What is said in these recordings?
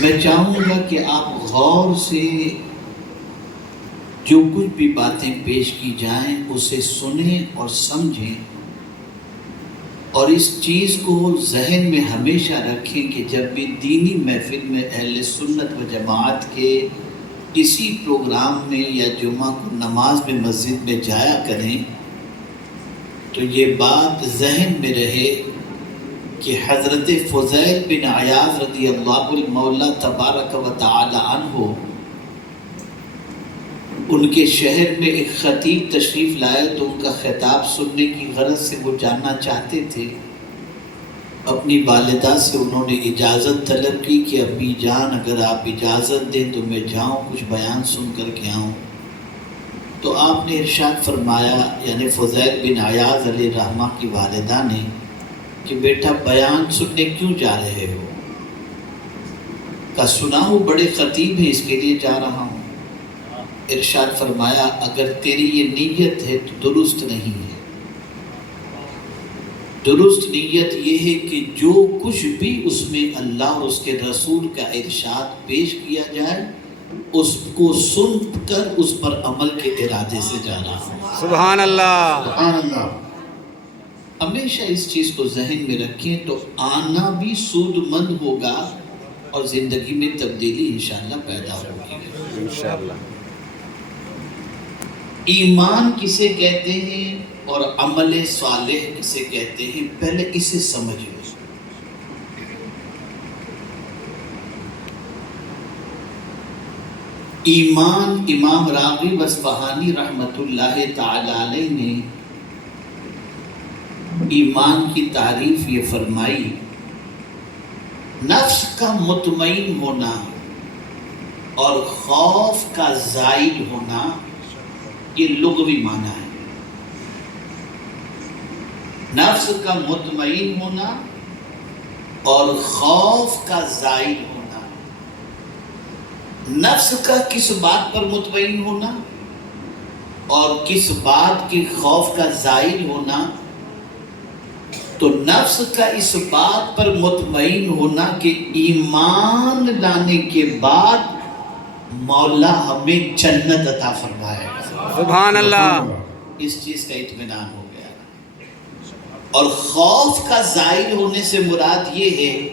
میں چاہوں گا کہ آپ غور سے جو کچھ بھی باتیں پیش کی جائیں اسے سنیں اور سمجھیں، اور اس چیز کو ذہن میں ہمیشہ رکھیں کہ جب بھی دینی محفل میں اہل سنت و جماعت کے کسی پروگرام میں یا جمعہ کو نماز میں مسجد میں جایا کریں تو یہ بات ذہن میں رہے کہ حضرت فضیل بن عیاض رضی اللہ المولا تبارک و تعالی عنہ ان کے شہر میں ایک خطیب تشریف لائے تو ان کا خطاب سننے کی غرض سے وہ جاننا چاہتے تھے۔ اپنی والدہ سے انہوں نے اجازت طلب کی کہ ابی جان اگر آپ اجازت دیں تو میں جاؤں کچھ بیان سن کر کے آؤں۔ تو آپ نے ارشاد فرمایا، یعنی فضیل بن عیاض علیہ رحمہ کی والدہ نے، کہ بیٹا بیان سننے کیوں جا رہے ہو؟ کہا سنا ہوں بڑے خطیب ہیں اس کے لیے جا رہا ہوں۔ ارشاد فرمایا اگر تیری یہ نیت ہے تو درست نہیں ہے۔ درست نیت یہ ہے کہ جو کچھ بھی اس میں اللہ اور اس کے رسول کا ارشاد پیش کیا جائے اس کو سن کر اس پر عمل کے ارادے سے جانا۔ سبحان اللہ، سبحان اللہ۔ ہمیشہ اس چیز کو ذہن میں رکھیں تو آنا بھی سود مند ہوگا اور زندگی میں تبدیلی انشاءاللہ پیدا ہوگی۔ انشاءاللہ۔ ایمان کسے کہتے ہیں اور عمل صالح کسے کہتے ہیں، پہلے اسے سمجھیں۔ ایمان، امام راغب اصفہانی رحمت اللہ تعالی علیہ نے ایمان کی تعریف یہ فرمائی، نفس کا مطمئن ہونا اور خوف کا زائل ہونا، یہ لغوی معنی ہے۔ نفس کا مطمئن ہونا اور خوف کا زائل ہونا۔ نفس کا کس بات پر مطمئن ہونا اور کس بات کے خوف کا زائل ہونا؟ تو نفس کا اس بات پر مطمئن ہونا کہ ایمان لانے کے بعد مولا ہمیں جنت عطا فرمائے گا۔ سبحان اللہ۔ اس چیز کا اطمینان ہو گیا۔ اور خوف کا زائل ہونے سے مراد یہ ہے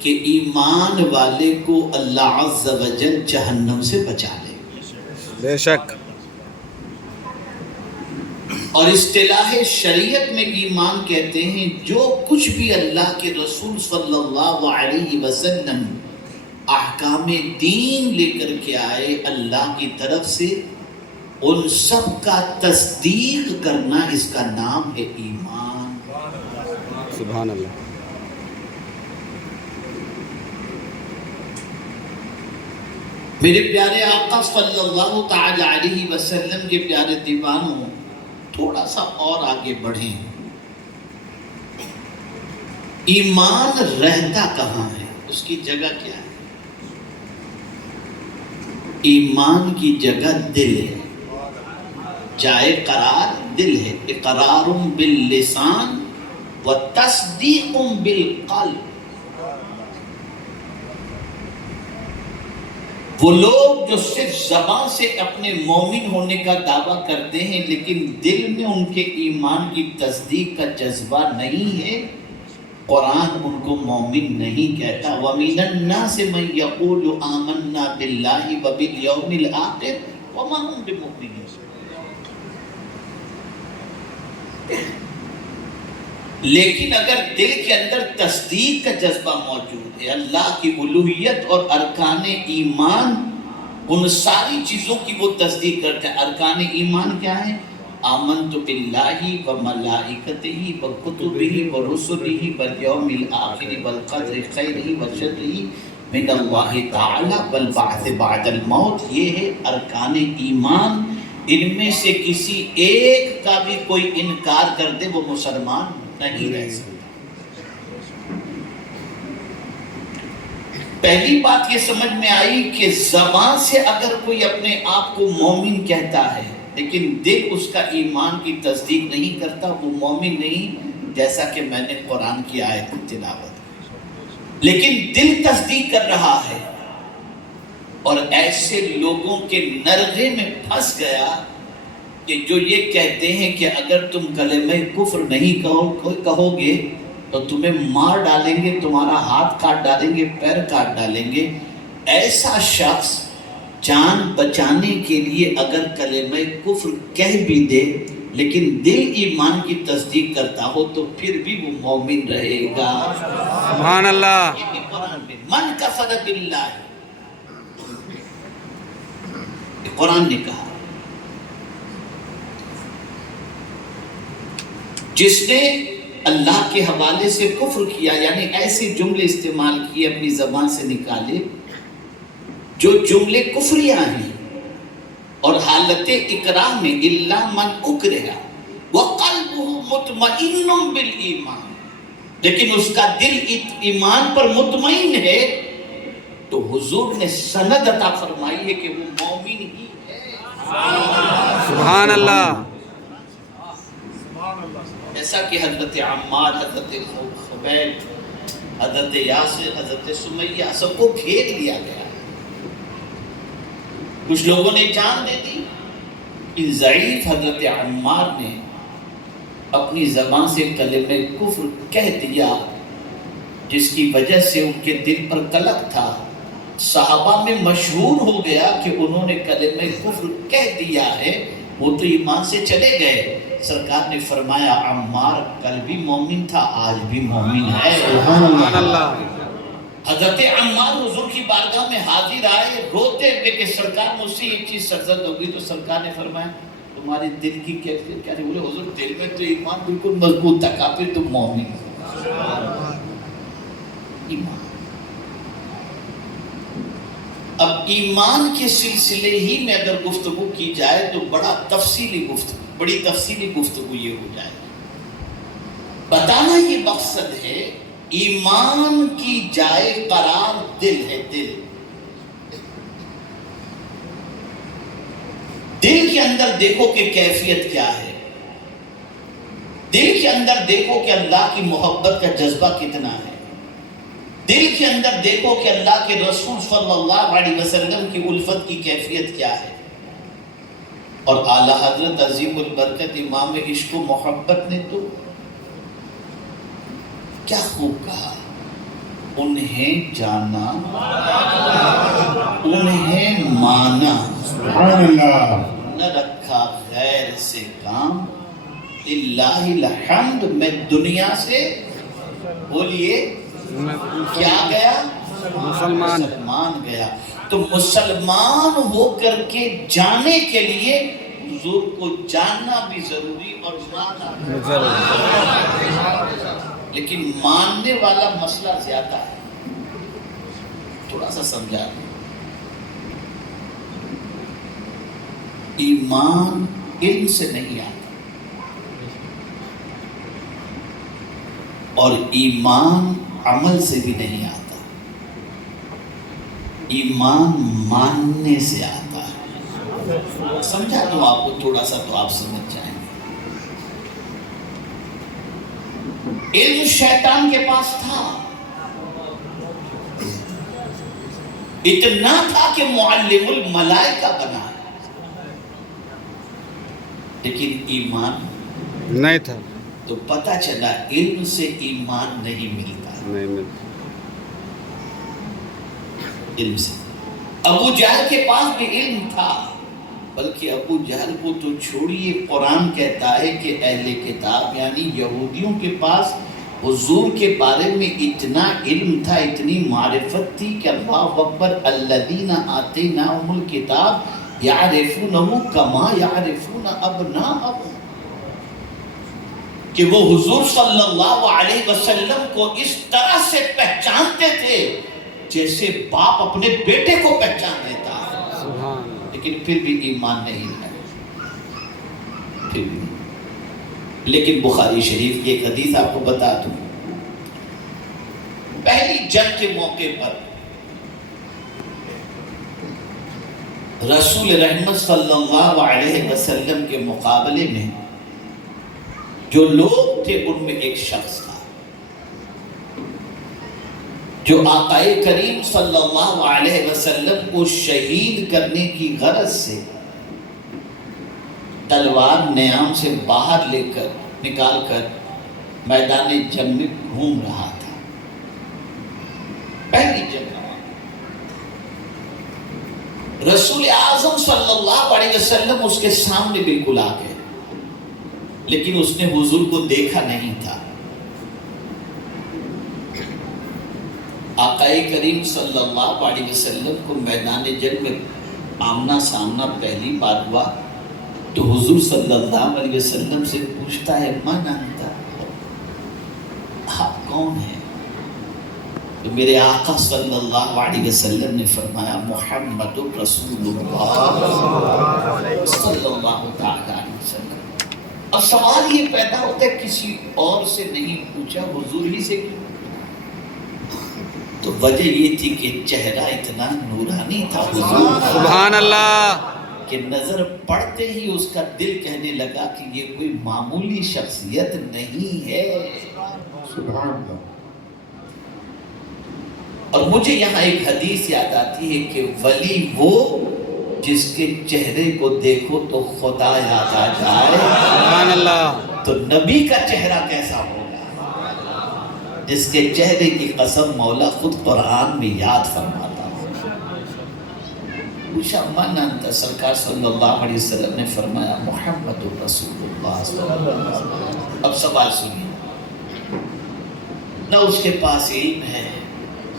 کہ ایمان والے کو اللہ عز و جل جہنم سے بچا لے۔ بے شک۔ اور اصطلاح شریعت میں ایمان کہتے ہیں جو کچھ بھی اللہ کے رسول صلی اللہ علیہ وسلم احکام دین لے کر کے آئے اللہ کی طرف سے، ان سب کا تصدیق کرنا، اس کا نام ہے ایمان۔ سبحان اللہ۔ میرے پیارے آقا صلی اللہ تعالی علیہ وسلم کے پیارے دیوانوں، تھوڑا سا اور آگے بڑھیں۔ ایمان رہتا کہاں ہے؟ اس کی جگہ کیا ہے؟ ایمان کی جگہ دل ہے، جائے قرار دل ہے۔ اقرار باللسان و تصدیق بالقلب۔ وہ لوگ جو صرف زبان سے اپنے مومن ہونے کا دعویٰ کرتے ہیں لیکن دل میں ان کے ایمان کی تصدیق کا جذبہ نہیں ہے، قرآن ان کو مومن نہیں کہتا۔ وَمِنَ النَّاسِ مَن يَقُولُ آمَنَّا بِاللَّهِ وَبِالْيَوْمِ الْآخِرِ وَمَا هُمْ بِمُؤْمِنِينَ۔ لیکن اگر دل کے اندر تصدیق کا جذبہ موجود ہے، اللہ کی الوہیت اور ارکان ایمان، ان ساری چیزوں کی وہ تصدیق کرتے ہیں۔ ارکان ایمان کیا ہے؟ آمنت باللہ وملائکتہ وکتبہ ورسلہ والیوم الآخر والقدر خیرہ وشرہ من اللہ تعالی والبعث بعد الموت۔ یہ ہے ارکان ایمان۔ ان میں سے کسی ایک کا بھی کوئی انکار کر دے وہ مسلمان نہیں رہ سکتا۔ پہلی بات یہ سمجھ میں آئی کہ زبان سے اگر کوئی اپنے آپ کو مومن کہتا ہے لیکن دل اس کا ایمان کی تصدیق نہیں کرتا، وہ مومن نہیں، جیسا کہ میں نے قرآن کی آیت کی تلاوت کی۔ لیکن دل تصدیق کر رہا ہے اور ایسے لوگوں کے نرغے میں پھنس گیا کہ جو یہ کہتے ہیں کہ اگر تم کلمہ کفر نہیں کہو گے تو تمہیں مار ڈالیں گے، تمہارا ہاتھ کاٹ ڈالیں گے، پیر کاٹ ڈالیں گے۔ ایسا شخص جان بچانے کے لیے اگر کلمہ کفر کہہ بھی دے لیکن دل ایمان کی تصدیق کرتا ہو تو پھر بھی وہ مومن رہے گا۔ سبحان اللہ۔ یہ بھی قرآن میں من کفر باللہ، یہ قرآن نے کہا۔ جس نے اللہ کے حوالے سے کفر کیا، یعنی ایسے جملے استعمال کیے اپنی زبان سے نکالے جو جملے کفریہ ہیں اور حالت اکراہ میں، الا من اکرہ وقلبہ مطمئن بالایمان، لیکن اس کا دل ایمان پر مطمئن ہے، تو حضور نے سند عطا فرمائی ہے کہ وہ مومن ہی ہے۔ سبحان اللہ۔ جیسا کہ حضرت عمار، حضرت خبیب، حضرت یاسر، حضرت سمیہ سب کو گھیر لیا گیا، کچھ لوگوں نے جان دے دی، ان ضعیف حضرت عمار نے اپنی زبان سے کلمہ کفر کہہ دیا، جس کی وجہ سے ان کے دل پر کلک تھا۔ صحابہ میں مشہور ہو گیا کہ انہوں نے کلمہ کفر کہہ دیا ہے، وہ تو ایمان سے چلے گئے۔ سرکار نے فرمایا عمار کل بھی مومن تھا، آج بھی مومن ہے۔ سبحان اللہ۔ حضرت عمار حضور کی بارگاہ میں حاضر آئے روتے ہوئے کہ سرکار مجھ سے ایک چیز سرزد ہو گئی، تو سرکار نے فرمایا تمہارے دل کی کیفیت کیا ہے؟ بولے حضور دل میں تو ایمان بالکل مضبوط تھا، کہا پھر تم مومن ہو۔ ایمان، اب ایمان کے سلسلے ہی میں اگر گفتگو کی جائے تو بڑی تفصیلی گفتگو یہ ہو جائے۔ بتانا یہ مقصد ہے، ایمان کی جائے قرار دل ہے۔ دل کے اندر دیکھو کہ کیفیت کیا ہے، دل کے اندر دیکھو کہ اللہ کی محبت کا جذبہ کتنا ہے، دل کے اندر دیکھو کہ اللہ کے رسول صلی اللہ علیہ وسلم کی الفت کی کیفیت کیا ہے۔ اور اعلیٰ حضرت عظیم البرکت امام عشق و محبت نے تو کیا خوب کہا، انہیں جانا انہیں مانا، نہ رکھا غیر سے کام، للہ الحمد میں دنیا سے بولیے کیا گیا؟ مسلمان گیا۔ تو مسلمان ہو کر کے جانے کے لیے حضور کو جاننا بھی ضروری اور ماننا بھی ضروری، لیکن ماننے والا مسئلہ زیادہ ہے، تھوڑا سا سمجھا۔ ایمان علم سے نہیں آتا، اور ایمان عمل سے بھی نہیں آتا، ایمان ماننے سے آتا ہے۔ سمجھا تو آپ کو تھوڑا سا تو آپ سمجھ جائیں گے۔ علم شیطان کے پاس تھا، اتنا تھا کہ معلم الملائکہ بنا، لیکن ایمان نہیں تھا، تو پتہ چلا علم سے ایمان نہیں ملتا، نہیں ملتا۔ علم سے۔ ابو جہل کے پاس بھی علم تھا، بلکہ ابو جہل کو تو چھوڑیے، قرآن کہتا ہے کہ اہل کتاب یعنی یہودیوں کے پاس حضور کے بارے میں اتنا علم تھا، اتنی معرفت تھی کہ اللہ اکبر، الذین آتیناہم الکتاب یعرفونہ کما یعرفون ابناءہم، کہ وہ حضور صلی اللہ علیہ وسلم کو اس طرح سے پہچانتے تھے جیسے باپ اپنے بیٹے کو پہچان لیتا ہے، لیکن پھر بھی ایمان نہیں ہے، پھر بھی۔ لیکن بخاری شریف کی ایک حدیث آپ کو بتا دوں، پہلی جنگ کے موقع پر رسول رحمت صلی اللہ علیہ وسلم کے مقابلے میں جو لوگ تھے ان میں ایک شخص تھا جو آقائے کریم صلی اللہ علیہ وسلم کو شہید کرنے کی غرض سے تلوار نیام سے باہر لے کر نکال کر میدان جنگ میں گھوم رہا تھا. پہلی جنگ رسول اعظم صلی اللہ علیہ وسلم اس کے سامنے بالکل آ گئے، لیکن اس نے حضور کو دیکھا نہیں تھا. آقائے کریم صلی اللہ علیہ وسلم کو میدان جنگ میں آمنا سامنا پہلی بار ہوا تو حضور صلی اللہ علیہ وسلم سے پوچھتا ہے من انت، آپ کون ہیں؟ تو میرے آقا صلی اللہ علیہ وسلم نے فرمایا محمد رسول اللہ صلی اللہ علیہ وسلم. اب سوال یہ پیدا ہوتا ہے کسی اور سے نہیں پوچھا، حضور ہی سے کیوں؟ تو وجہ یہ تھی کہ چہرہ اتنا نورانی تھا حضور سبحان اللہ کہ نظر پڑتے ہی اس کا دل کہنے لگا کہ یہ کوئی معمولی شخصیت نہیں ہے. سبحان اللہ. اور مجھے یہاں ایک حدیث یاد آتی ہے کہ ولی وہ جس کے چہرے کو دیکھو تو خدا یاد آ جائے. سبحان اللہ. تو نبی کا چہرہ کیسا ہوگا جس کے چہرے کی قسم مولا خود قرآن میں یاد فرماتا ہے. پوچھا من انت، سرکار صلی اللہ علیہ وسلم نے فرمایا محمد رسول اللہ صلی اللہ علیہ وسلم. اب سوال سنیے، نہ اس کے پاس علم ہے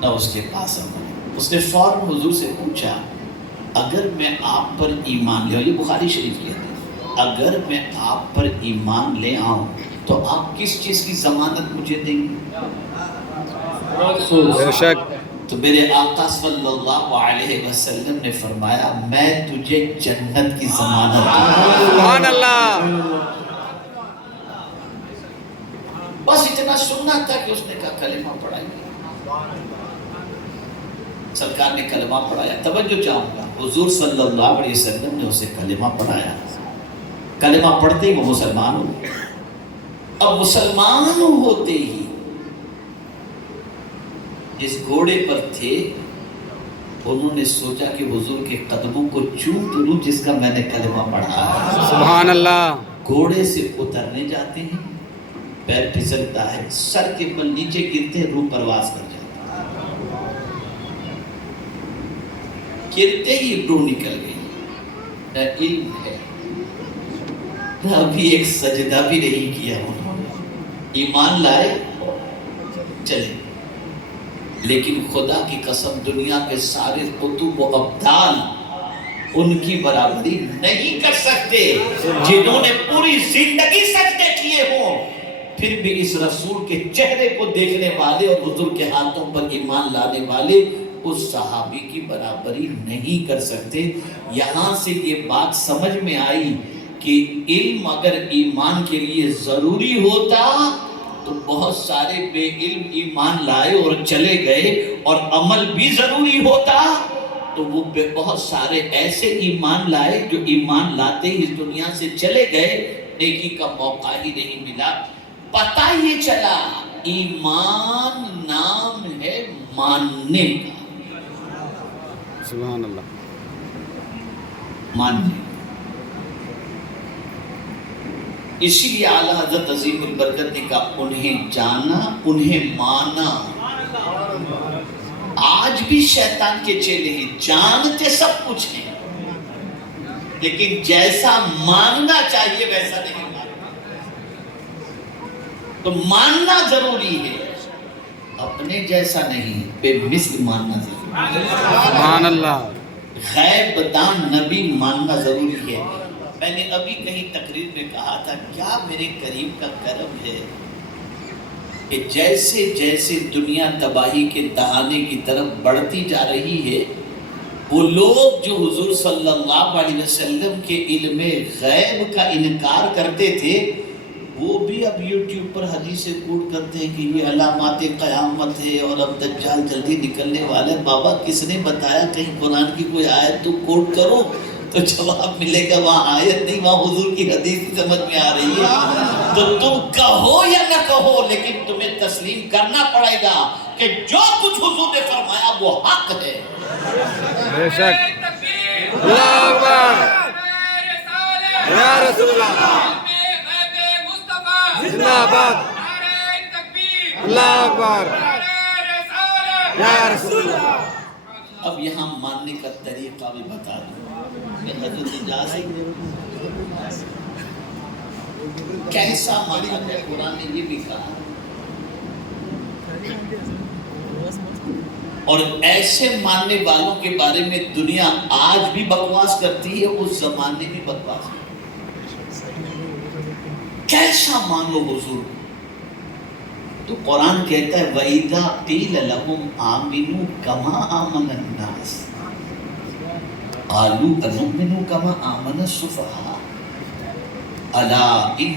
نہ اس کے پاس عمل. اس نے فوراً حضور سے پوچھا اگر میں آپ پر ایمان لے آؤں، یہ بخاری شریف کی حدیث، اگر میں آپ پر ایمان لے آؤں تو آپ کس چیز کی ضمانت مجھے دیں گے؟ بے شک. تو میرے آقا صلی اللہ علیہ وسلم نے فرمایا میں تجھے جنت کی ضمانت دوں گا. سبحان اللہ. بس اتنا سننا تھا کہ اس نے کہا کلمہ پڑھائیے. سرکار نے کلمہ پڑھایا. توجہ چاہوں گا، حضور صلی اللہ علیہ وسلم نے اسے کلمہ پڑھایا. کلمہ پڑھتے ہی وہ مسلمان ہو گئے. اب مسلمان ہوتے ہی جس گھوڑے پر تھے انہوں نے سوچا کہ حضور کے قدموں کو چوم تو لوں جس کا میں نے کلمہ پڑھا ہے. سبحان اللہ. گھوڑے سے اترنے جاتے ہیں، پیر پھسلتا ہے، سر کے بل نیچے گرتے ہیں، روح پرواز کر جاتا ہے. گرتے ہی روح نکل گئی. نہ علم ہے نہ ابھی ایک سجدہ بھی نہیں کیا انہوں نے. ایمان لائے چلے، لیکن خدا کی قسم دنیا کے سارے قطب و ابدال ان کی برابری نہیں کر سکتے جنہوں نے پوری زندگی سجدے کیے ہوں. پھر بھی اس رسول کے چہرے کو دیکھنے والے اور حضور کے ہاتھوں پر ایمان لانے والے اس صحابی کی برابری نہیں کر سکتے. یہاں سے یہ بات سمجھ میں آئی کہ علم اگر ایمان کے لیے ضروری ہوتا تو بہت سارے بے علم ایمان لائے اور چلے گئے، اور عمل بھی ضروری ہوتا تو وہ بہت سارے ایسے ایمان لائے جو ایمان لاتے ہی اس دنیا سے چلے گئے، نیکی کا موقع ہی نہیں ملا. پتہ یہ چلا ایمان نام ہے ماننے کا. سبحان اللہ. ماننے. اسی لیے اعلیٰ حضرت عظیم البرکت نے کہا انہیں جانا انہیں مانا. آج بھی شیطان کے چیلے ہیں، جانتے سب کچھ ہیں لیکن جیسا ماننا چاہیے ویسا نہیں ماننا. تو ماننا ضروری ہے، اپنے جیسا نہیں، بے مثل ماننا ضروری ہے. سبحان اللہ. غیب دان نبی ماننا ضروری ہے. میں نے ابھی کہیں تقریر میں کہا تھا کیا میرے کریم کا کرم ہے کہ جیسے جیسے دنیا تباہی کے دہانے کی طرف بڑھتی جا رہی ہے، وہ لوگ جو حضور صلی اللہ علیہ وسلم کے علم غیب کا انکار کرتے تھے وہ بھی اب یوٹیوب پر حدیث کوٹ کرتے ہیں کہ یہ علامات قیامت ہے اور اب دجال جلدی نکلنے والا ہے. بابا کس نے بتایا؟ کہیں قرآن کی کوئی آیت تو کوٹ کرو. تو جواب ملے گا وہاں آیت نہیں، وہاں حضور کی حدیث ہی سمجھ میں آ رہی ہے۔ تو تم کہو یا نہ کہو لیکن تمہیں تسلیم کرنا پڑے گا کہ جو کچھ حضور نے فرمایا وہ حق ہے۔ بے شک۔ اللہ اکبر۔ یا رسول اللہ زندہ باد۔ اللہ اکبر۔ یا رسول اللہ۔ اب یہاں ماننے کا طریقہ بھی بتا دوں کہ حضرت اجازت کیسا مانا ہے۔ قرآن نے یہ بھی کہا اور ایسے ماننے والوں کے بارے میں دنیا آج بھی بکواس کرتی ہے، اس زمانے میں بکواس کرتی ہے۔ کیسا مانو حضور؟ تو قرآن کہتا ہے وَإِذَا قِيلَ لَهُمْ آمِنُوا كَمَا آمَنَ النَّاسِ قَالُوا أَنُؤْمِنُ كَمَا آمَنَ السُّفَهَاءُ أَلَا إِنَّ